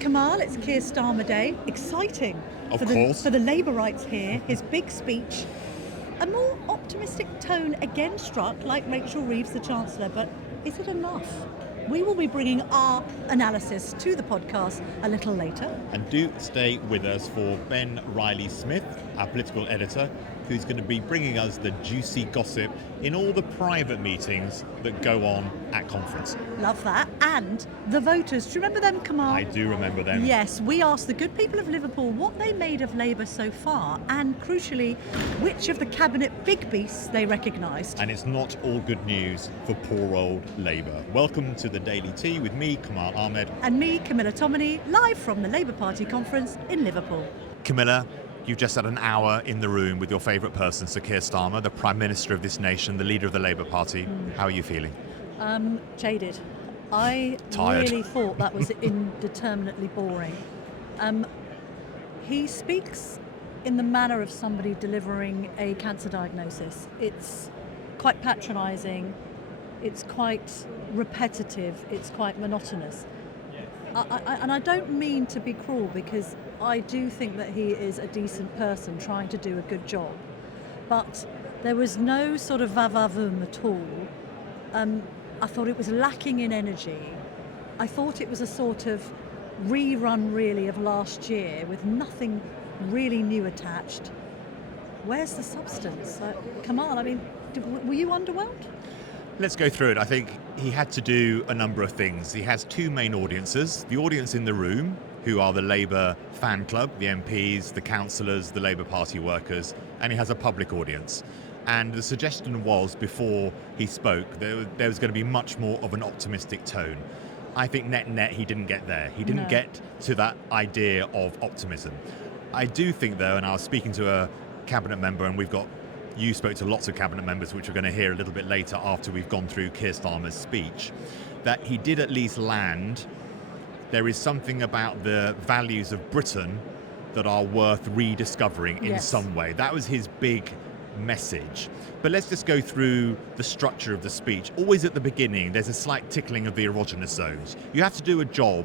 Kamal, it's Keir Starmer Day. Exciting. Of for course. For the Labour rights here, his big speech. A more optimistic tone again struck, like Rachel Reeves, the Chancellor, but is it enough? We will be bringing our analysis to the podcast a little later. And do stay with us for Ben Riley-Smith, our political editor, who's going to be bringing us the juicy gossip in all the private meetings that go on at conference. Love that. And the voters, do you remember them, Kamal? I do remember them. Yes, we asked the good people of Liverpool what they made of Labour so far, and crucially, which of the cabinet big beasts they recognised. And it's not all good news for poor old Labour. Welcome to the Daily Tea with me, Kamal Ahmed. And me, Camilla Tominey, live from the Labour Party conference in Liverpool. Camilla, you've just had an hour in the room with your favourite person, Sir Keir Starmer, the Prime Minister of this nation, the leader of the Labour Party. How are you feeling? Jaded. I Tired. really thought that was indeterminately boring. He speaks in the manner of somebody delivering a cancer diagnosis. It's quite patronising, it's quite repetitive, it's quite monotonous. And I don't mean to be cruel, because I do think that he is a decent person trying to do a good job. But there was no sort of va-va-voom at all. I thought it was lacking in energy. I thought it was a sort of rerun really of last year with nothing really new attached. Where's the substance? Kamal, I mean, were you underwhelmed? Let's go through it. I think he had to do a number of things. He has two main audiences. The audience in the room, who are the Labour fan club, the MPs, the councillors, the Labour Party workers, and he has a public audience. And the suggestion was, before he spoke, there was going to be much more of an optimistic tone. I think net he didn't get there. He didn't get to that idea of optimism. I do think, though, and I was speaking to a cabinet member, and you spoke to lots of cabinet members, which we're going to hear a little bit later after we've gone through Keir Starmer's speech, that he did at least land. There is something about the values of Britain that are worth rediscovering in some way. That was his big message. But let's just go through the structure of the speech. Always at the beginning, there's a slight tickling of the erogenous zones. You have to do a job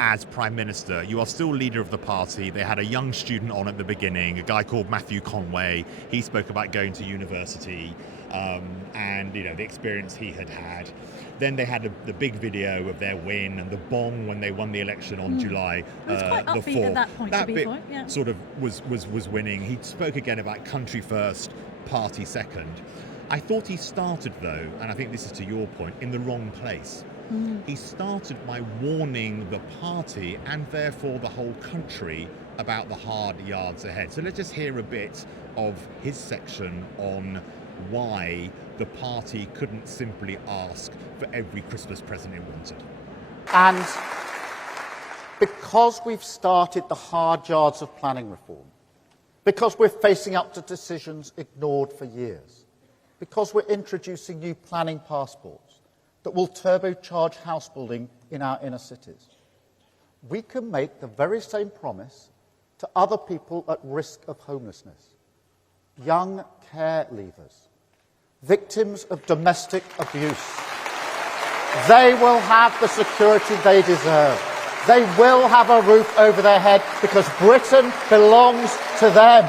as Prime Minister. You are still leader of the party. They had a young student on at the beginning, a guy called Matthew Conway. He spoke about going to university and the experience he had had. Then they had the big video of their win and the bong when they won the election on July It was quite the upbeat 4th. at that point, That to be bit fair, yeah. sort of was winning. He spoke again about country first, party second. I thought he started, though, and I think this is to your point, in the wrong place. He started by warning the party and therefore the whole country about the hard yards ahead. So let's just hear a bit of his section on why the party couldn't simply ask for every Christmas present it wanted. And because we've started the hard yards of planning reform, because we're facing up to decisions ignored for years, because we're introducing new planning passports that will turbocharge house building in our inner cities, we can make the very same promise to other people at risk of homelessness, young care leavers, victims of domestic abuse. They will have the security they deserve. They will have a roof over their head because Britain belongs to them.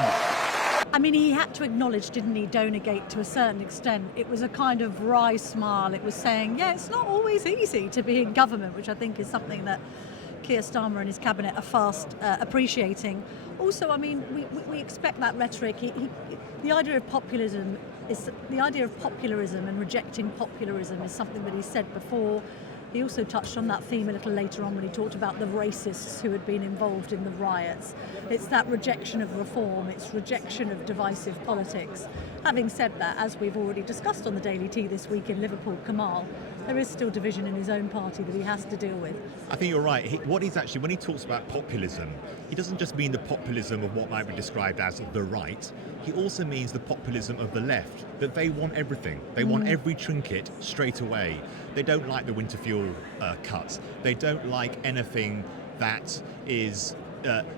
I mean, he had to acknowledge, didn't he, Donegate to a certain extent. It was a kind of wry smile. It was saying, yeah, it's not always easy to be in government, which I think is something that Keir Starmer and his cabinet are fast appreciating. Also, I mean, we expect that rhetoric. The idea of populism and rejecting popularism is something that he said before. He also touched on that theme a little later on when he talked about the racists who had been involved in the riots. It's that rejection of reform, it's rejection of divisive politics. Having said that, as we've already discussed on the Daily Tea this week in Liverpool, Kamal, there is still division in his own party that he has to deal with. I think you're right. When he talks about populism, he doesn't just mean the populism of what might be described as the right. He also means the populism of the left, that they want everything. They want every trinket straight away. They don't like the winter fuel cuts. They don't like anything that is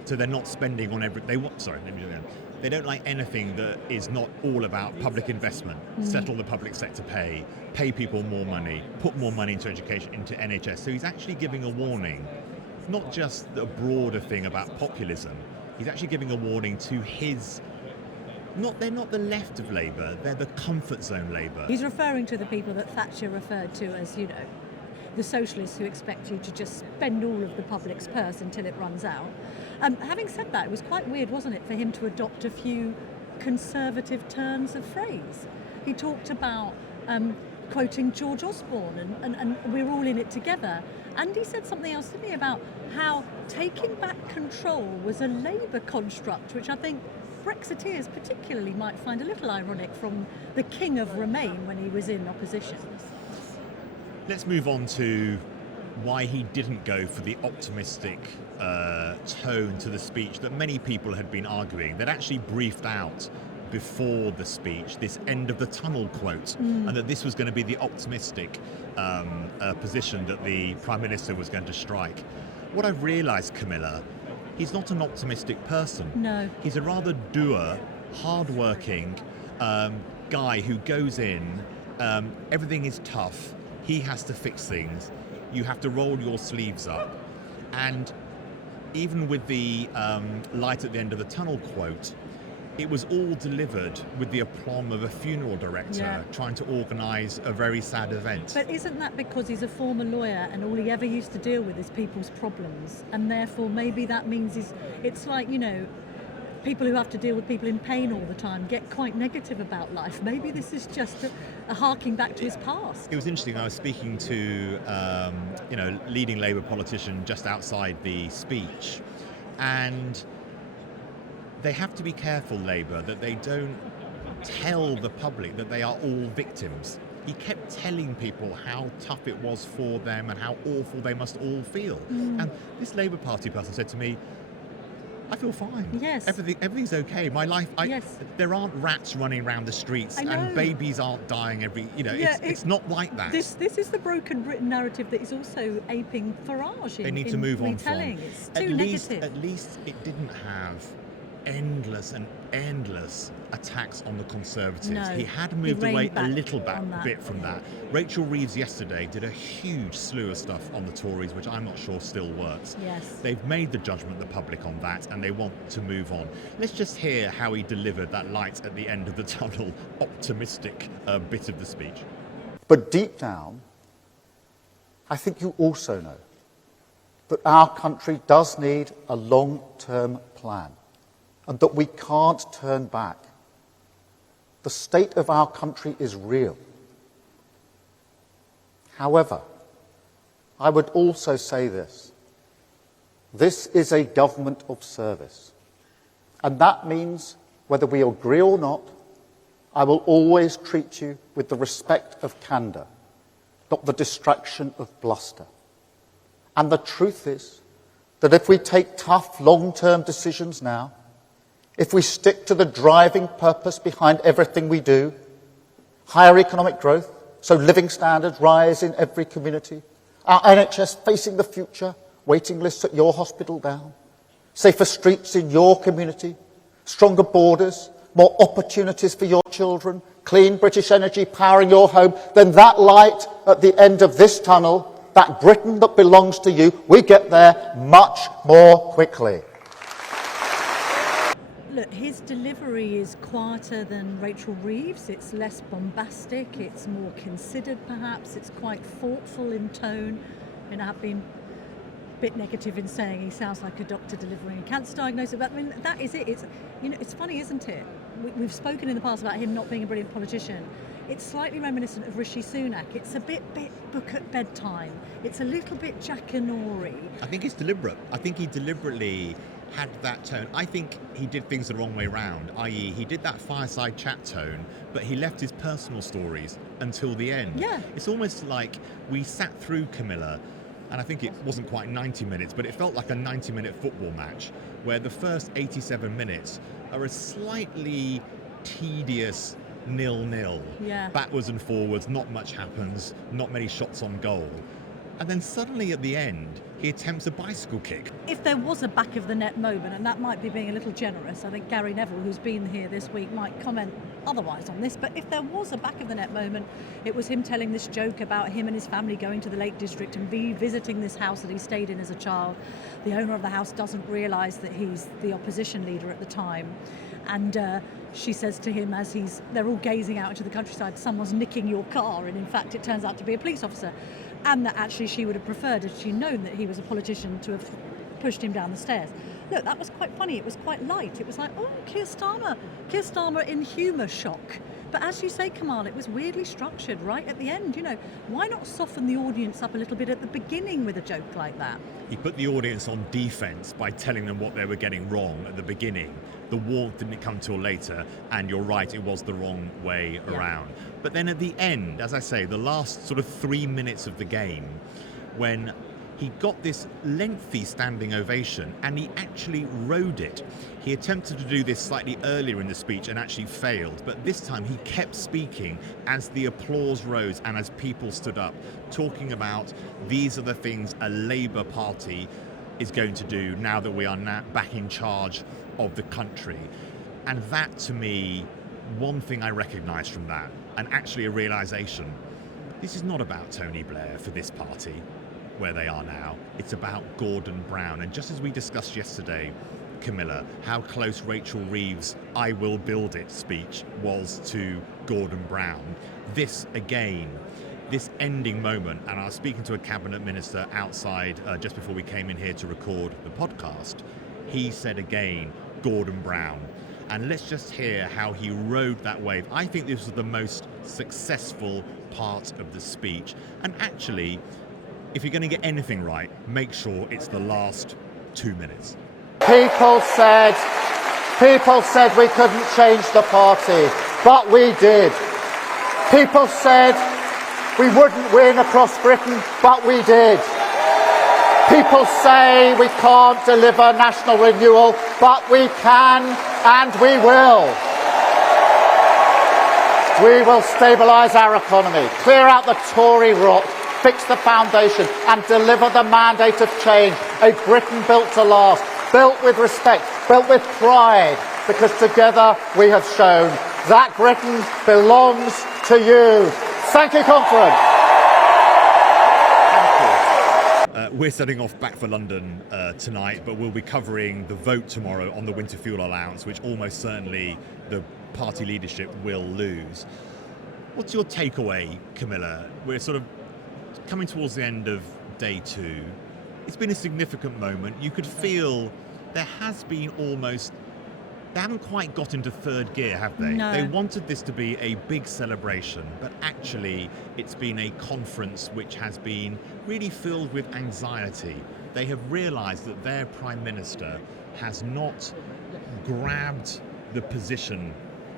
so they're not spending on every. They don't like anything that is not all about public investment, settle the public sector pay people more money, put more money into education, into NHS. So he's actually giving a warning not just a broader thing about populism. He's actually giving a warning to his. They're not the left of Labour, they're the comfort zone Labour. He's referring to the people that Thatcher referred to as, the socialists who expect you to just spend all of the public's purse until it runs out. Having said that, it was quite weird, wasn't it, for him to adopt a few conservative turns of phrase. He talked about quoting George Osborne and we're all in it together. And he said something else, didn't he, about how taking back control was a Labour construct, which I think Brexiteers particularly might find a little ironic from the king of Remain when he was in opposition. Let's move on to why he didn't go for the optimistic tone to the speech that many people had been arguing. They'd actually briefed out before the speech this end of the tunnel quote, and that this was going to be the optimistic position that the Prime Minister was going to strike. What I've realised, Camilla, he's not an optimistic person. No. He's a rather dour, hard-working guy who goes in, everything is tough, he has to fix things, you have to roll your sleeves up. And even with the light at the end of the tunnel quote, it was all delivered with the aplomb of a funeral director trying to organise a very sad event. But isn't that because he's a former lawyer and all he ever used to deal with is people's problems, and therefore maybe that means it's like, people who have to deal with people in pain all the time get quite negative about life. Maybe this is just a harking back to his past. It was interesting, I was speaking to leading Labour politician just outside the speech, and they have to be careful, Labour, that they don't tell the public that they are all victims. He kept telling people how tough it was for them and how awful they must all feel. And this Labour Party person said to me, I feel fine. Yes. Everything's okay. My life, there aren't rats running around the streets and babies aren't dying it's not like that. This is the broken Britain narrative that is also aping Farage in They need to move on from. It's too negative. At least it didn't have endless and endless attacks on the Conservatives. No, he had moved away a little that. bit from that. Rachel Reeves yesterday did a huge slew of stuff on the Tories, which I'm not sure still works. Yes. They've made the judgment, the public, on that, and they want to move on. Let's just hear how he delivered that light at the end of the tunnel, optimistic bit of the speech. But deep down, I think you also know that our country does need a long-term plan, and that we can't turn back. The state of our country is real. However, I would also say this. This is a government of service. And that means, whether we agree or not, I will always treat you with the respect of candour, not the distraction of bluster. And the truth is that if we take tough, long-term decisions now, if we stick to the driving purpose behind everything we do, higher economic growth, so living standards rise in every community, our NHS facing the future, waiting lists at your hospital down, safer streets in your community, stronger borders, more opportunities for your children, clean British energy powering your home, then that light at the end of this tunnel, that Britain that belongs to you, we get there much more quickly. Look, his delivery is quieter than Rachel Reeves. It's less bombastic. It's more considered, perhaps. It's quite thoughtful in tone. I've been a bit negative in saying he sounds like a doctor delivering a cancer diagnosis, but that is it. It's funny, isn't it? We've spoken in the past about him not being a brilliant politician. It's slightly reminiscent of Rishi Sunak. It's a bit book at bedtime. It's a little bit Jackanory. I think it's deliberate. I think he deliberately had that tone. I think he did things the wrong way round, i.e. he did that fireside chat tone, but he left his personal stories until the end. Yeah. It's almost like we sat through Camilla, and I think it wasn't quite 90 minutes, but it felt like a 90-minute football match, where the first 87 minutes are a slightly tedious 0-0. Yeah. Backwards and forwards, not much happens, not many shots on goal. And then suddenly at the end, he attempts a bicycle kick. If there was a back of the net moment, and that might be being a little generous, I think Gary Neville, who's been here this week, might comment otherwise on this, but if there was a back of the net moment, it was him telling this joke about him and his family going to the Lake District and revisiting this house that he stayed in as a child. The owner of the house doesn't realise that he's the opposition leader at the time, and she says to him as they're all gazing out into the countryside, someone's nicking your car, and in fact it turns out to be a police officer. And that actually she would have preferred, if she'd known that he was a politician, to have pushed him down the stairs. Look, that was quite funny. It was quite light. It was like, oh, Keir Starmer in humour shock. But as you say, Kamal, it was weirdly structured right at the end. Why not soften the audience up a little bit at the beginning with a joke like that? He put the audience on defence by telling them what they were getting wrong at the beginning. The warmth didn't come till later, and you're right, it was the wrong way around. But then at the end, as I say, the last sort of 3 minutes of the game, when he got this lengthy standing ovation and he actually rode it. He attempted to do this slightly earlier in the speech and actually failed, but this time he kept speaking as the applause rose and as people stood up, talking about these are the things a Labour Party is going to do now that we are now back in charge of the country. And that, to me, one thing I recognise from that, and actually a realisation, this is not about Tony Blair for this party, where they are now. It's about Gordon Brown. And just as we discussed yesterday, Camilla, how close Rachel Reeves' I will build it speech was to Gordon Brown, this again, this ending moment, and I was speaking to a cabinet minister outside just before we came in here to record the podcast, he said again, Gordon Brown. And let's just hear how he rode that wave. I think this was the most successful part of the speech. And actually, if you're going to get anything right, make sure it's the last 2 minutes. People said we couldn't change the party, but we did. People said we wouldn't win across Britain, but we did. People say we can't deliver national renewal, but we can and we will. We will stabilise our economy, clear out the Tory rot, fix the foundation and deliver the mandate of change. A Britain built to last, built with respect, built with pride, because together we have shown that Britain belongs to you. Thank you, conference. We're setting off back for London tonight, but we'll be covering the vote tomorrow on the winter fuel allowance, which almost certainly the party leadership will lose. What's your takeaway, Camilla? We're sort of coming towards the end of day 2. It's been a significant moment. You could feel there has been almost, they haven't quite got into third gear, have they? No. They wanted this to be a big celebration, but actually it's been a conference which has been really filled with anxiety. They have realised that their Prime Minister has not grabbed the position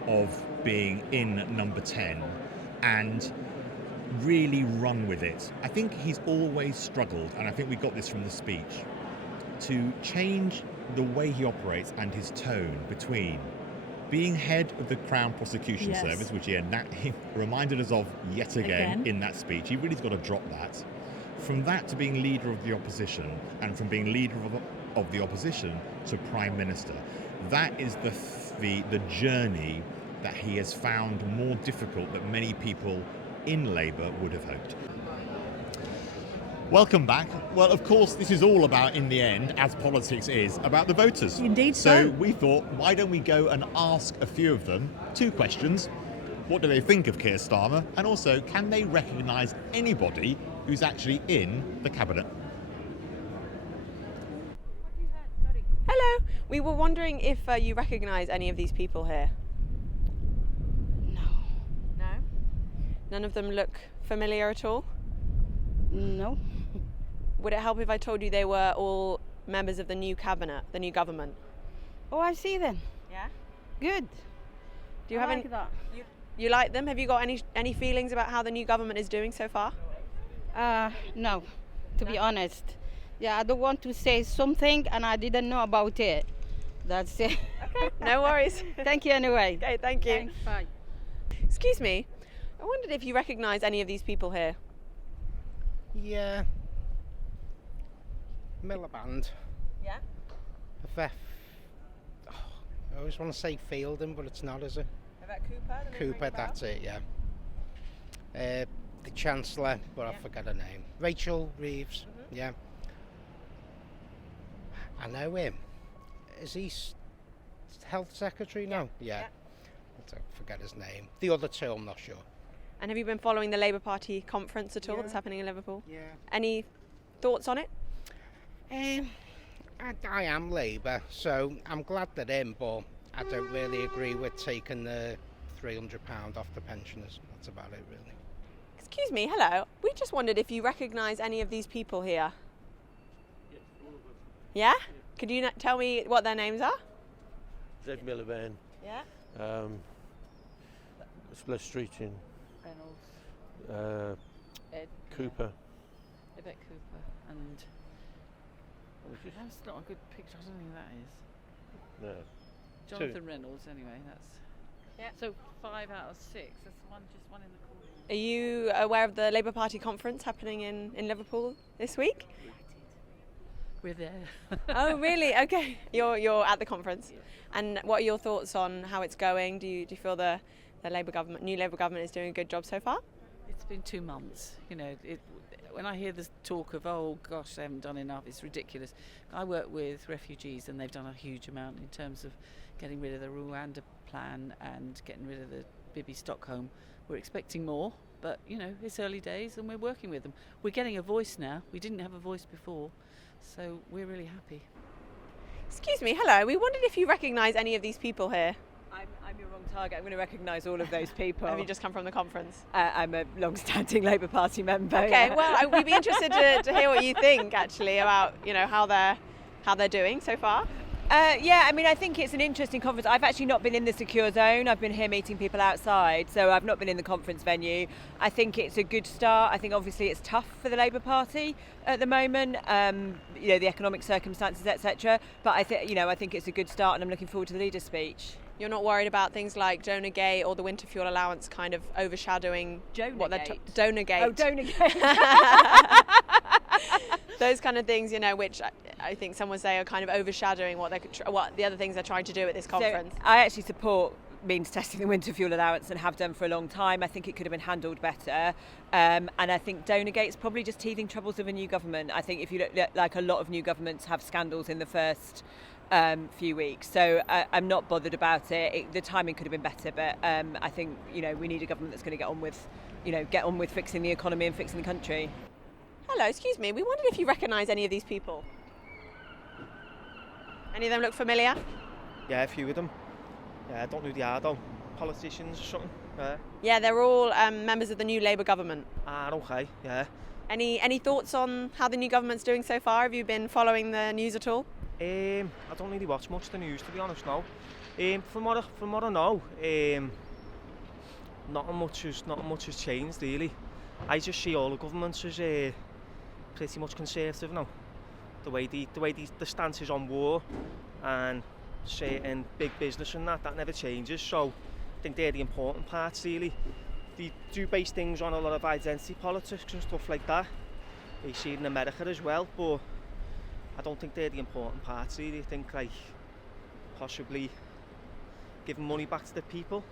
of being in number 10 and really run with it. I think he's always struggled, and I think we got this from the speech, to change the way he operates and his tone between being head of the Crown Prosecution Service, which he reminded us of yet again in that speech. He really's got to drop that. From that to being leader of the opposition, and from being leader of the opposition to Prime Minister. That is the journey that he has found more difficult than many people in Labour would have hoped. Welcome back. Well, of course, this is all about, in the end, as politics is, about the voters. Indeed so. We thought, why don't we go and ask a few of them 2 questions. What do they think of Keir Starmer? And also, can they recognise anybody who's actually in the cabinet? Hello. We were wondering if you recognise any of these people here. No. No? None of them look familiar at all? No. Would it help if I told you they were all members of the new cabinet, the new government? Oh, I see them. Yeah? Good. Do you I have like that. You like them? Have you got any feelings about how the new government is doing so far? No, to be honest. Yeah, I don't want to say something and I didn't know about it. That's it. Okay, no worries. Thank you anyway. Okay, thank you. Thanks, bye. Excuse me, I wondered if you recognise any of these people here. Yeah. Miliband. Yeah. I always want to say Fielding, but it's not, is it? About Cooper? Cooper, that's it, yeah. The Chancellor, but I forget her name. Rachel Reeves, yeah. I know him. Is he Health Secretary now? Yeah. I forget his name. The other two, I'm not sure. And have you been following the Labour Party conference at all that's happening in Liverpool? Yeah. Any thoughts on it? I am Labour, so I'm glad they're in, but I don't really agree with taking the £300 off the pensioners. That's about it, really. Excuse me, hello. We just wondered if you recognise any of these people here. Yes, all of us. Yeah? Could you tell me what their names are? Zed Miliband. Yeah. Split Street in Reynolds. Ed Cooper. Yvette Cooper and that's not a good picture. I don't think that is. No. Jonathan Reynolds. Anyway, that's so 5 out of 6. That's just one in the corner. Are you aware of the Labour Party conference happening in Liverpool this week? We're there. Oh, really? Okay. You're at the conference. And what are your thoughts on how it's going? Do you feel the new Labour government is doing a good job so far? It's been 2 months. You know, when I hear this talk of, oh gosh, they haven't done enough, it's ridiculous. I work with refugees and they've done a huge amount in terms of getting rid of the Rwanda plan and getting rid of the Bibi Stockholm. We're expecting more, but you know, it's early days and we're working with them. We're getting a voice now. We didn't have a voice before, so we're really happy. Excuse me, hello. We wondered if you recognise any of these people here. I'm your wrong target. I'm going to recognise all of those people. Have you just come from the conference? I'm a long-standing Labour Party member. Okay, yeah. well, we'd be interested to hear what you think actually about how they're doing so far. Yeah, I mean, I think it's an interesting conference. I've actually not been in the secure zone. I've been here meeting people outside, so I've not been in the conference venue. I think it's a good start. I think obviously it's tough for the Labour Party at the moment, the economic circumstances, etc. But I think it's a good start, and I'm looking forward to the leader's speech. You're not worried about things like Donor Gate or the winter fuel allowance kind of overshadowing what they're Donor Gate. Oh, Donor Gate. Those kind of things, which I think some would say are kind of overshadowing what the other things they're trying to do at this conference. So I actually support means testing the winter fuel allowance and have done for a long time. I think it could have been handled better. And I think Donor Gate's probably just teething troubles of a new government. I think if you look like a lot of new governments have scandals in the first few weeks. So I'm not bothered about it. The timing could have been better, but I think we need a government that's going to get on with fixing the economy and fixing the country. Hello, excuse me. We wondered if you recognise any of these people. Any of them look familiar? Yeah, a few of them. Yeah, I don't know who they are though. Politicians or something. Yeah, they're all members of the new Labour government. Okay, yeah. Any thoughts on how the new government's doing so far? Have you been following the news at all? I don't really watch much of the news, to be honest, no. From what I know, not much has changed really. I just see all the governments as pretty much conservative now. The way the stance is on war and certain big business and that never changes. So I think they're the important parts really. They do base things on a lot of identity politics and stuff like that. You see it in America as well, but I don't think they're the important parts really. I think possibly giving money back to the people,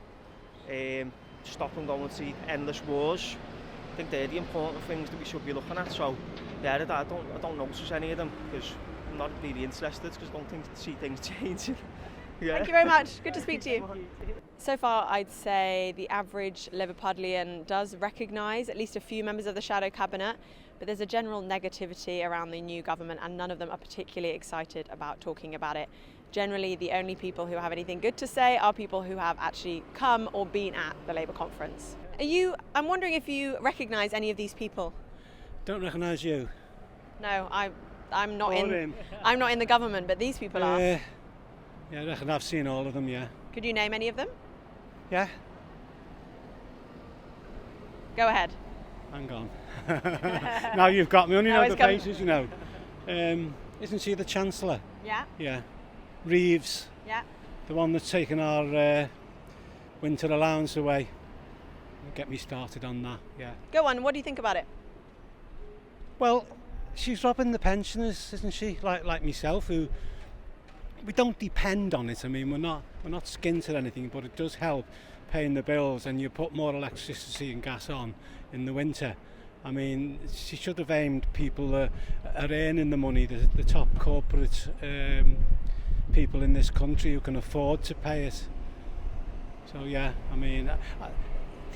stopping going to endless wars. I think they're the important things that we should be looking at. So yeah, I don't notice any of them because I'm not really interested because I don't see things changing. Yeah. Thank you very much. Good to speak to you. So far, I'd say the average Liverpudlian does recognise at least a few members of the shadow cabinet, but there's a general negativity around the new government and none of them are particularly excited about talking about it. Generally, the only people who have anything good to say are people who have actually come or been at the Labour conference. I'm wondering if you recognise any of these people? Don't recognise you. No, I'm not in the government, but these people are. Yeah, I reckon I've seen all of them, yeah. Could you name any of them? Yeah. Go ahead. Hang on. Now you've got me. Only know the faces, Isn't she the Chancellor? Yeah. Yeah. Reeves. Yeah. The one that's taken our winter allowance away. Get me started on that, yeah. Go on, what do you think about it? Well, she's robbing the pensioners, isn't she? Like myself, who we don't depend on it. I mean, we're not skint or anything, but it does help paying the bills, and you put more electricity and gas on in the winter. I mean, she should have aimed people that are earning the money, the top corporate people in this country who can afford to pay it. So yeah, I mean,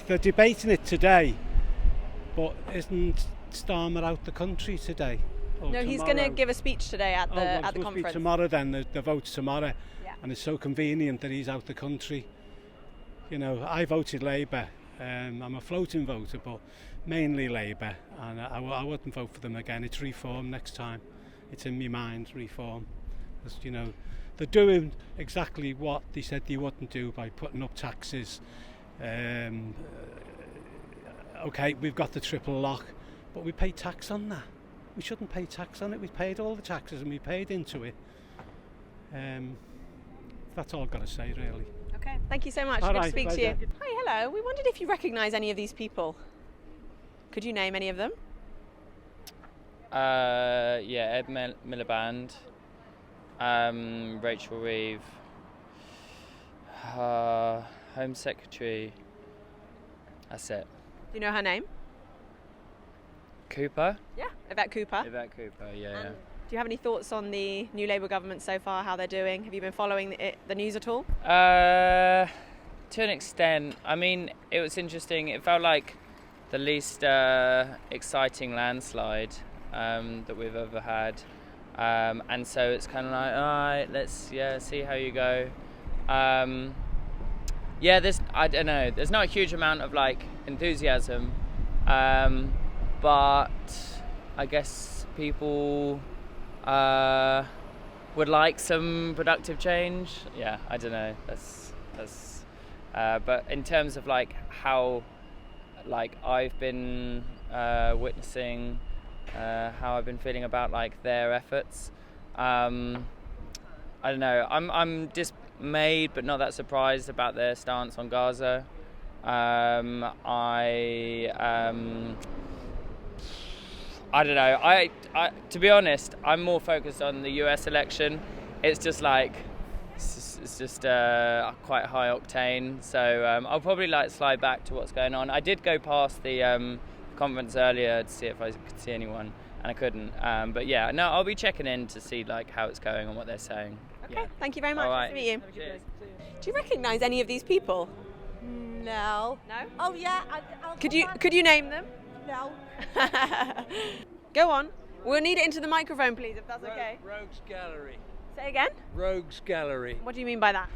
they're debating it today, but isn't Starmer out the country today? No, he's going to give a speech today at the conference. Be tomorrow then, the vote's tomorrow. Yeah. And it's so convenient that he's out the country. You know, I voted Labour. I'm a floating voter, but mainly Labour, and I wouldn't vote for them again. It's reform next time. It's in my mind, reform. Because, you know, they're doing exactly what they said they wouldn't do by putting up taxes. Okay, we've got the triple lock, but we pay tax on that. We shouldn't pay tax on it. We paid all the taxes and we paid into it. That's all I've got to say, really. Okay, thank you so much. Good to speak to you. Hi, hello. We wondered if you recognise any of these people. Could you name any of them? Yeah, Ed Miliband, Rachel Reeve, Home Secretary. That's it. Do you know her name? Cooper? Yeah, Yvette Cooper. Yvette Cooper, yeah. Do you have any thoughts on the new Labour government so far, how they're doing? Have you been following the news at all? To an extent. I mean, it was interesting. It felt like the least exciting landslide that we've ever had. And so it's kind of like, all right, let's see how you go. I don't know, there's not a huge amount of like enthusiasm, but I guess people would like some productive change. Yeah, I don't know. That's. But in terms of like how, like I've been witnessing, how I've been feeling about like their efforts. I don't know. I'm dismayed, but not that surprised about their stance on Gaza. I don't know. I to be honest, I'm more focused on the US election. It's just like it's just quite high octane. So I'll probably like slide back to what's going on. I did go past the conference earlier to see if I could see anyone, and I couldn't. But yeah, no, I'll be checking in to see like how it's going and what they're saying. Okay, yeah. Thank you very much. All Nice right. to meet you. Cheers. Do you recognise any of these people? No. No. Oh yeah. Could you name them? No. Go on. We'll need it into the microphone, please, if that's okay. Rogues Gallery. Say again? Rogues Gallery. What do you mean by that?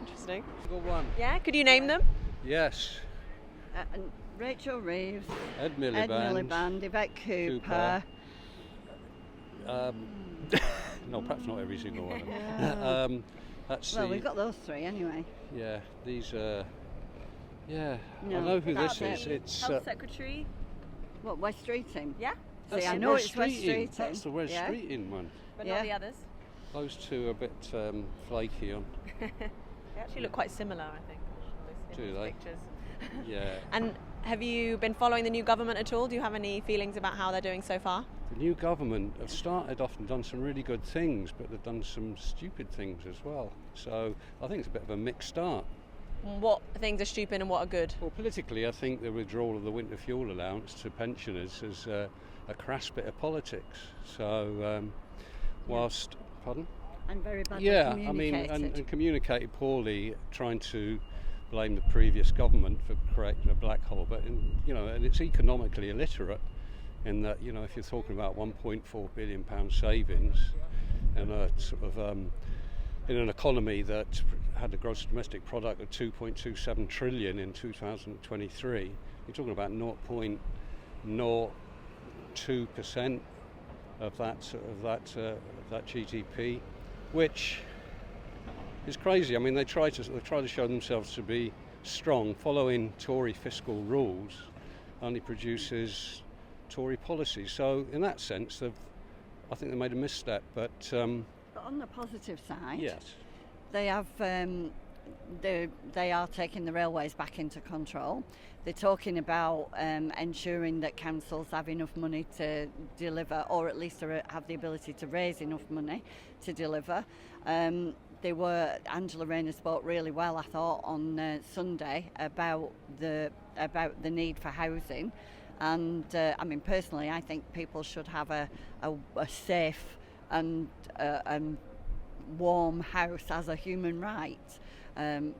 Interesting. Good one. Yeah, could you name them? Yes. Rachel Reeves, Ed Miliband. Yvette Cooper. No, perhaps not every single one of them. Well, we've got those three anyway. Yeah, these are... Yeah, No, I know who that's this is. it. It's Health Secretary. What, West Streeting? Yeah. See, I know it's West Streeting. That's the West Yeah. Streeting one. But Yeah. not the others. Those two are a bit flaky on. They actually look quite similar, I think. in Do those they? Pictures. Yeah. And have you been following the new government at all? Do you have any feelings about how they're doing so far? The new government have started off and done some really good things, but they've done some stupid things as well. So I think it's a bit of a mixed start. What things are stupid and what are good? Well, politically, I think the withdrawal of the winter fuel allowance to pensioners is a crass bit of politics. So, whilst, pardon? And very badly Yeah, I mean, and communicated poorly, trying to blame the previous government for creating a black hole. But and it's economically illiterate in that if you're talking about £1.4 billion savings and a sort of in an economy that had a gross domestic product of 2.27 trillion in 2023, you're talking about 0.02% of that GDP, which is crazy. I mean, they try to show themselves to be strong. Following Tory fiscal rules only produces Tory policy. So, in that sense, I think they made a misstep. But on the positive side, yes, they have they are taking the railways back into control. They're talking about ensuring that councils have enough money to deliver, or at least have the ability to raise enough money to deliver. Angela Rayner spoke really well, I thought, on Sunday about the need for housing. And personally, I think people should have a safe and warm house as a human right. They're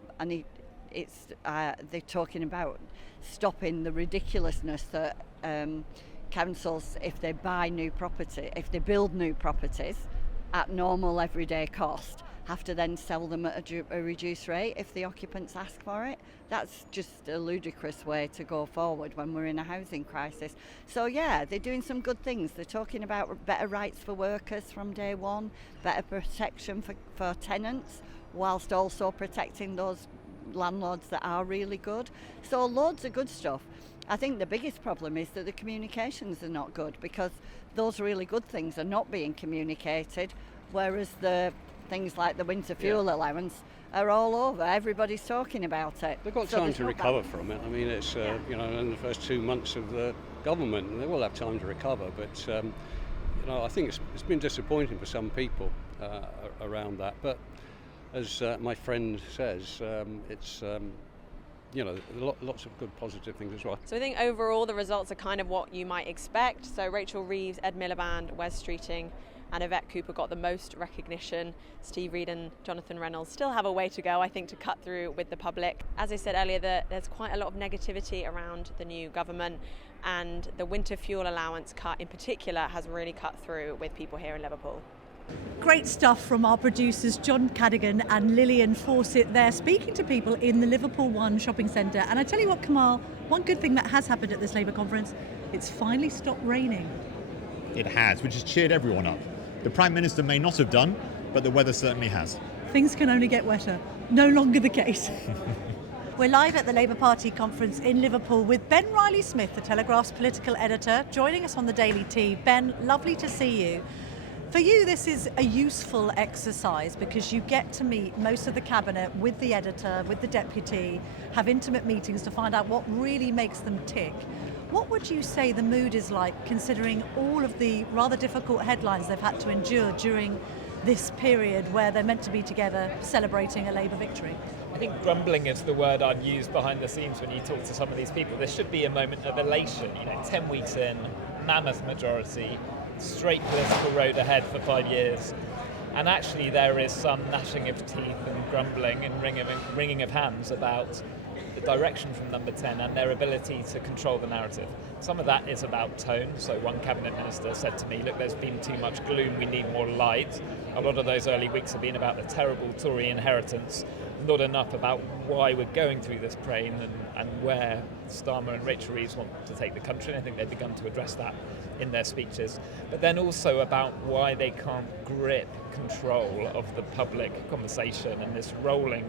talking about stopping the ridiculousness that councils, if they build new properties at normal everyday cost, have to then sell them at a reduced rate if the occupants ask for it. That's just a ludicrous way to go forward when we're in a housing crisis. So yeah, they're doing some good things. They're talking about better rights for workers from day one, better protection for tenants, whilst also protecting those landlords that are really good. So loads of good stuff. I think the biggest problem is that the communications are not good, because those really good things are not being communicated, whereas the things like the winter fuel allowance are all over. Everybody's talking about it. They've got time to recover from it. I mean, it's in the first 2 months of the government, and they will have time to recover. But I think it's been disappointing for some people around that. But as my friend says, it's lots of good positive things as well. So I think overall the results are kind of what you might expect. So Rachel Reeves, Ed Miliband, Wes Streeting and Yvette Cooper got the most recognition. Steve Reed and Jonathan Reynolds still have a way to go, I think, to cut through with the public. As I said earlier, there's quite a lot of negativity around the new government, and the winter fuel allowance cut in particular has really cut through with people here in Liverpool. Great stuff from our producers John Cadigan and Lillian Fawcett there, speaking to people in the Liverpool One shopping centre. And I tell you what, Kamal, one good thing that has happened at this Labour conference, it's finally stopped raining. It has, which has cheered everyone up. The Prime Minister may not have done, but the weather certainly has. Things can only get wetter. No longer the case. We're live at the Labour Party conference in Liverpool with Ben Riley-Smith, the Telegraph's political editor, joining us on the Daily Tea. Ben, lovely to see you. For you, this is a useful exercise because you get to meet most of the cabinet with the editor, with the deputy, have intimate meetings to find out what really makes them tick. What would you say the mood is like, considering all of the rather difficult headlines they've had to endure during this period where they're meant to be together celebrating a Labour victory? I think grumbling is the word I'd use behind the scenes when you talk to some of these people. There should be a moment of elation, 10 weeks in, mammoth majority, straight political road ahead for 5 years. And actually there is some gnashing of teeth and grumbling and wringing of hands about the direction from Number 10 and their ability to control the narrative. Some of that is about tone. So one cabinet minister said to me, look, there's been too much gloom, we need more light. A lot of those early weeks have been about the terrible Tory inheritance, not enough about why we're going through this pain and where Starmer and Rachel Reeves want to take the country. And I think they've begun to address that in their speeches. But then also about why they can't grip control of the public conversation and this rolling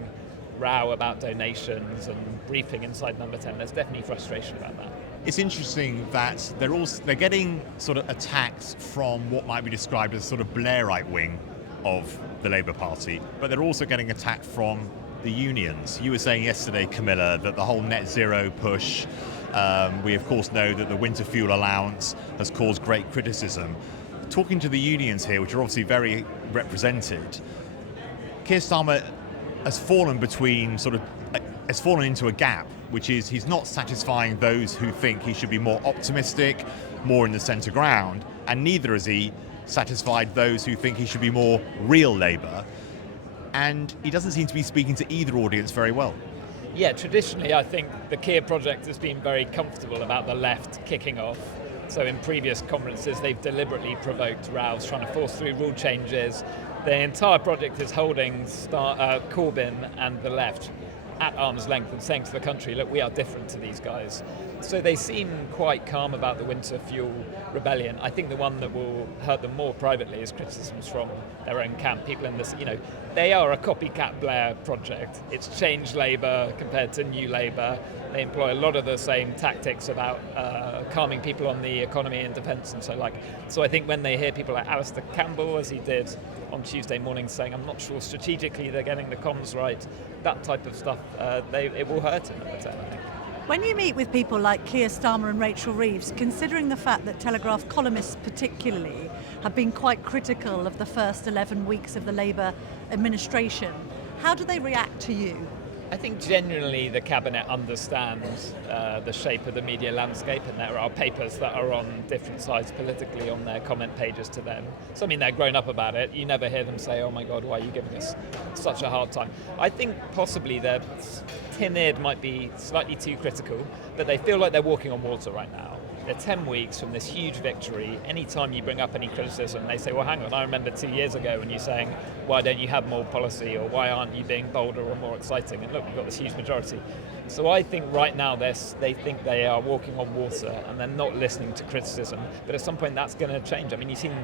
row about donations and briefing inside Number 10. There's definitely frustration about that. It's interesting that they're getting sort of attacks from what might be described as sort of Blairite wing of the Labour Party, but they're also getting attacked from the unions. You were saying yesterday, Camilla, that the whole net zero push, we of course know that the winter fuel allowance has caused great criticism. Talking to the unions here, which are obviously very represented, Keir Starmer has fallen into a gap, which is he's not satisfying those who think he should be more optimistic, more in the centre ground, and neither has he satisfied those who think he should be more real Labour. And he doesn't seem to be speaking to either audience very well. Yeah, traditionally I think the Keir project has been very comfortable about the left kicking off. So in previous conferences they've deliberately provoked rows, trying to force through rule changes. The entire project is holding Corbyn and the left at arm's length and saying to the country, look, we are different to these guys. So they seem quite calm about the winter fuel rebellion. I think the one that will hurt them more privately is criticisms from their own camp. People in this, they are a copycat Blair project. It's change Labour compared to new Labour. They employ a lot of the same tactics about calming people on the economy and defence and so like. So I think when they hear people like Alistair Campbell, as he did on Tuesday morning, saying, I'm not sure strategically they're getting the comms right, that type of stuff, it will hurt him at the time, I think. When you meet with people like Keir Starmer and Rachel Reeves, considering the fact that Telegraph columnists particularly have been quite critical of the first 11 weeks of the Labour administration, how do they react to you? I think generally the Cabinet understands the shape of the media landscape, and there are papers that are on different sides politically on their comment pages to them. So I mean, they're grown up about it. You never hear them say, oh my God, why are you giving us such a hard time? I think possibly their tin-eared might be slightly too critical, but they feel like they're walking on water right now. They're 10 weeks from this huge victory. Anytime you bring up any criticism, they say, well, hang on, I remember 2 years ago when you're saying, why don't you have more policy, or why aren't you being bolder or more exciting? And look, we've got this huge majority. So I think right now they think they are walking on water and they're not listening to criticism. But at some point that's going to change. I mean, you've seen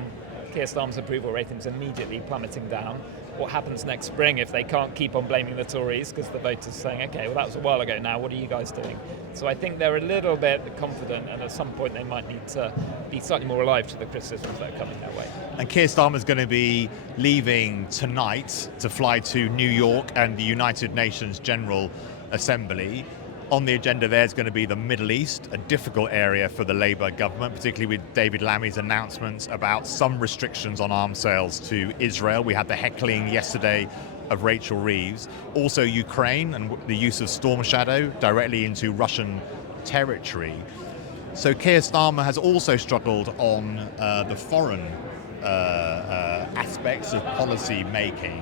Keir Starmer's approval ratings immediately plummeting down. What happens next spring if they can't keep on blaming the Tories because the voters are saying, okay, well, that was a while ago now, what are you guys doing? So I think they're a little bit confident, and at some point they might need to be slightly more alive to the criticisms that are coming their way. And Keir Starmer's going to be leaving tonight to fly to New York and the United Nations General Assembly. On the agenda there's going to be the Middle East, a difficult area for the Labour government, particularly with David Lammy's announcements about some restrictions on arms sales to Israel. We had the heckling yesterday of Rachel Reeves. Also Ukraine and the use of Storm Shadow directly into Russian territory. So Keir Starmer has also struggled on the foreign aspects of policy making.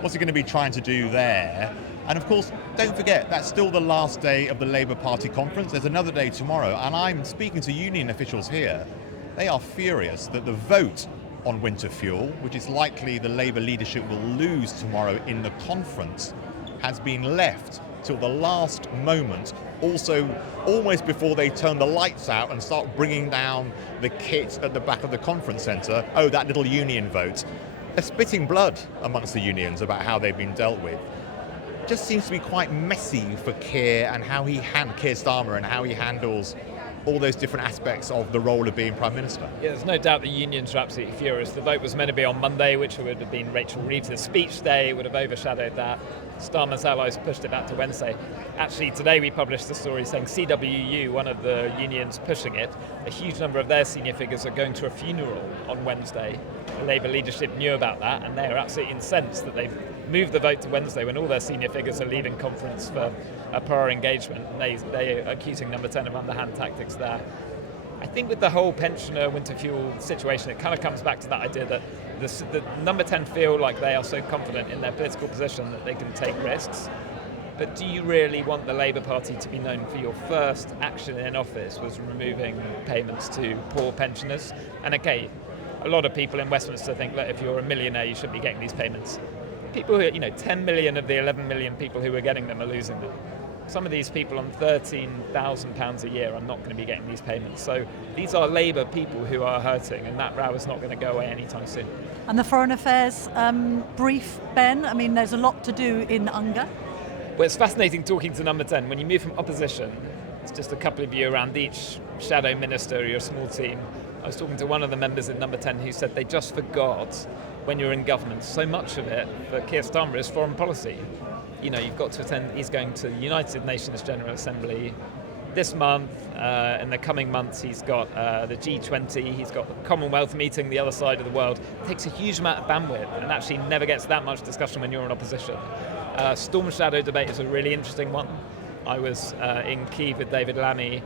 What's he going to be trying to do there? And of course, don't forget, that's still the last day of the Labour Party conference. There's another day tomorrow, and I'm speaking to union officials here. They are furious that the vote on winter fuel, which is likely the Labour leadership will lose tomorrow in the conference, has been left till the last moment, also almost before they turn the lights out and start bringing down the kit at the back of the conference centre. Oh, that little union vote. They're spitting blood amongst the unions about how they've been dealt with. Just seems to be quite messy for Keir and Keir Starmer and how he handles all those different aspects of the role of being Prime Minister. Yeah, there's no doubt the unions are absolutely furious. The vote was meant to be on Monday, which would have been Rachel Reeves' speech day, would have overshadowed that. Starmer's allies pushed it back to Wednesday. Actually, today we published a story saying CWU, one of the unions pushing it, a huge number of their senior figures are going to a funeral on Wednesday. The Labour leadership knew about that, and they are absolutely incensed that they've moved the vote to Wednesday when all their senior figures are leaving conference for a prior engagement. They are accusing Number 10 of underhand tactics there. I think with the whole pensioner winter fuel situation, it kind of comes back to that idea that the Number 10 feel like they are so confident in their political position that they can take risks. But do you really want the Labour Party to be known for your first action in office was removing payments to poor pensioners? And okay, a lot of people in Westminster think that if you're a millionaire, you should be getting these payments. People who, 10 million of the 11 million people who are getting them are losing them. Some of these people on £13,000 a year are not going to be getting these payments. So these are Labour people who are hurting, and that row is not going to go away anytime soon. And the Foreign Affairs brief, Ben, I mean, there's a lot to do in UNGA. Well, it's fascinating talking to Number 10. When you move from opposition, it's just a couple of you around each shadow minister or your small team. I was talking to one of the members in Number 10 who said they just forgot when you're in government, so much of it for Keir Starmer is foreign policy. You've got to attend, he's going to the United Nations General Assembly this month. In the coming months, he's got the G20, he's got the Commonwealth meeting the other side of the world. It takes a huge amount of bandwidth and actually never gets that much discussion when you're in opposition. Storm Shadow debate is a really interesting one. I was in Kyiv with David Lammy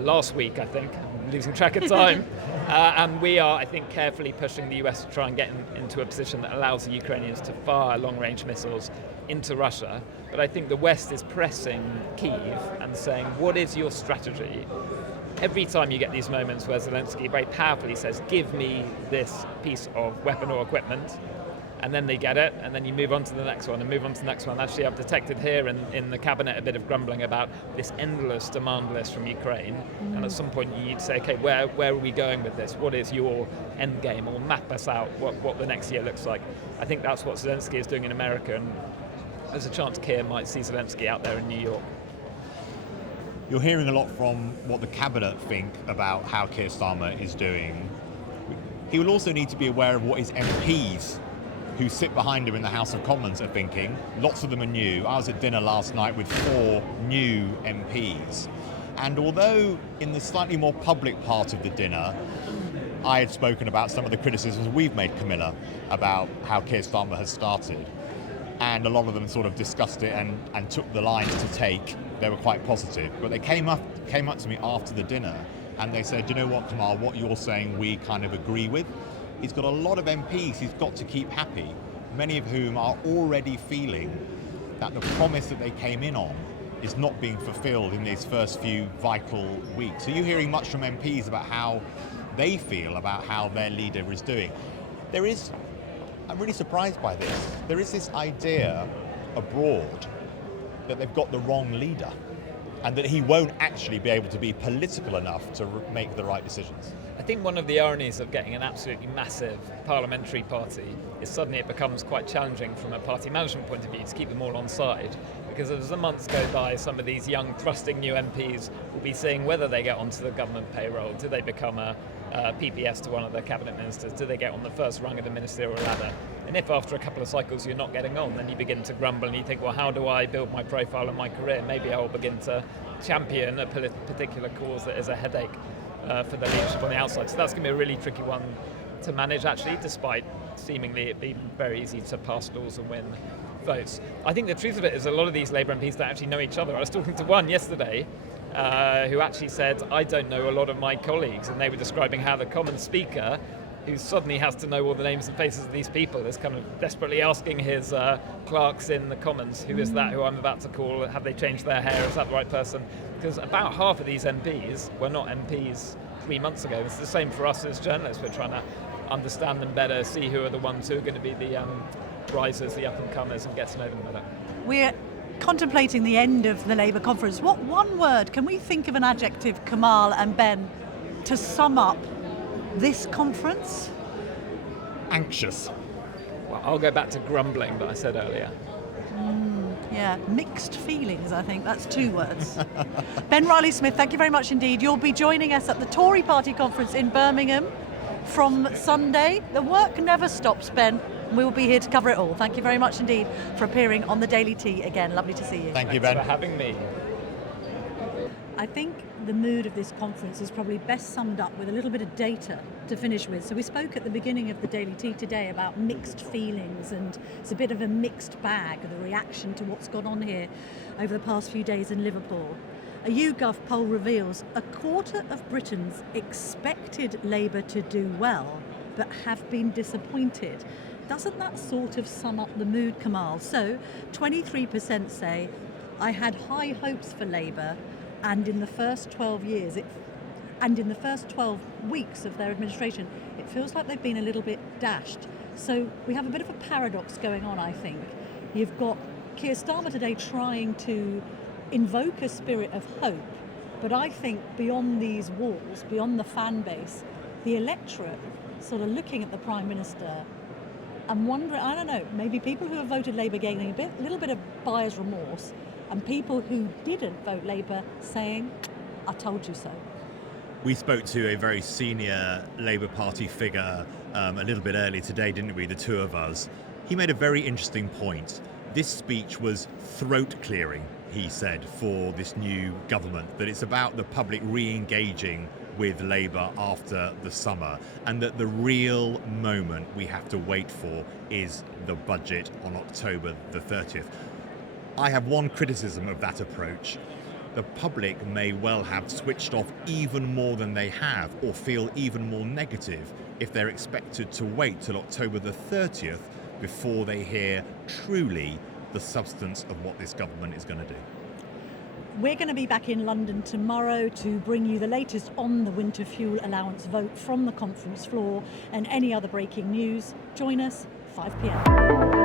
last week, I think. I'm losing track of time. And we are, I think, carefully pushing the US to try and get into a position that allows the Ukrainians to fire long-range missiles into Russia. But I think the West is pressing Kyiv and saying, what is your strategy? Every time you get these moments where Zelensky very powerfully says, give me this piece of weapon or equipment, and then they get it, and then you move on to the next one and move on to the next one. Actually, I've detected here in the cabinet a bit of grumbling about this endless demand list from Ukraine, and at some point you'd say, okay, where are we going with this? What is your end game? Or map us out what the next year looks like. I think that's what Zelensky is doing in America, and there's a chance Keir might see Zelensky out there in New York. You're hearing a lot from what the cabinet think about how Keir Starmer is doing. He will also need to be aware of what his MPs who sit behind him in the House of Commons are thinking. Lots of them are new. I was at dinner last night with 4 new MPs. And although in the slightly more public part of the dinner, I had spoken about some of the criticisms we've made, Camilla, about how Keir Starmer has started. And a lot of them sort of discussed it and took the lines to take. They were quite positive. But they came up to me after the dinner and they said, you know what, Kamal, what you're saying we kind of agree with. He's got a lot of MPs he's got to keep happy, many of whom are already feeling that the promise that they came in on is not being fulfilled in these first few vital weeks. Are you hearing much from MPs about how they feel about how their leader is doing? I'm really surprised by this. There is this idea abroad that they've got the wrong leader and that he won't actually be able to be political enough to make the right decisions. I think one of the ironies of getting an absolutely massive parliamentary party is suddenly it becomes quite challenging from a party management point of view to keep them all on side, because as the months go by, some of these young thrusting new MPs will be seeing whether they get onto the government payroll. Do they become a PPS to one of the cabinet ministers? Do they get on the first rung of the ministerial ladder? And if after a couple of cycles you're not getting on, then you begin to grumble and you think, well, how do I build my profile and my career? Maybe I'll begin to champion a particular cause that is a headache for the leadership on the outside. So that's going to be a really tricky one to manage, actually, despite seemingly it being very easy to pass laws and win votes. I think the truth of it is a lot of these Labour MPs don't actually know each other. I was talking to one yesterday who actually said, I don't know a lot of my colleagues, and they were describing how the Commons Speaker, who suddenly has to know all the names and faces of these people, is kind of desperately asking his clerks in the Commons, who is that who I'm about to call, have they changed their hair, is that the right person? Because about half of these MPs were not MPs 3 months ago. It's the same for us as journalists. We're trying to understand them better, see who are the ones who are going to be the risers, the up-and-comers, and get to know them better. We're contemplating the end of the Labour conference. What one word, can we think of an adjective, Kamal and Ben, to sum up this conference? Anxious. Well, I'll go back to grumbling that I said earlier. Yeah, mixed feelings, I think. That's 2 words. Ben Riley-Smith, thank you very much indeed. You'll be joining us at the Tory Party conference in Birmingham from Sunday. The work never stops, Ben. We'll be here to cover it all. Thank you very much indeed for appearing on the Daily Tea again. Lovely to see you. Thank you, Ben. Thanks for having me. I think the mood of this conference is probably best summed up with a little bit of data to finish with. So we spoke at the beginning of the Daily Tea today about mixed feelings, and it's a bit of a mixed bag, the reaction to what's gone on here over the past few days in Liverpool. A YouGov poll reveals a quarter of Britons expected Labour to do well, but have been disappointed. Doesn't that sort of sum up the mood, Kamal? So 23% say, I had high hopes for Labour, and in the first 12 weeks of their administration, it feels like they've been a little bit dashed. So we have a bit of a paradox going on, I think. You've got Keir Starmer today trying to invoke a spirit of hope, but I think beyond these walls, beyond the fan base, the electorate sort of looking at the Prime Minister and wondering, I don't know, maybe people who have voted Labour gaining a little bit of buyer's remorse, and people who didn't vote Labour saying, I told you so. We spoke to a very senior Labour Party figure a little bit earlier today, didn't we, the 2 of us? He made a very interesting point. This speech was throat clearing, he said, for this new government, that it's about the public re-engaging with Labour after the summer, and that the real moment we have to wait for is the budget on October the 30th. I have one criticism of that approach. The public may well have switched off even more than they have, or feel even more negative if they're expected to wait till October the 30th before they hear truly the substance of what this government is going to do. We're going to be back in London tomorrow to bring you the latest on the winter fuel allowance vote from the conference floor and any other breaking news. Join us 5 p.m.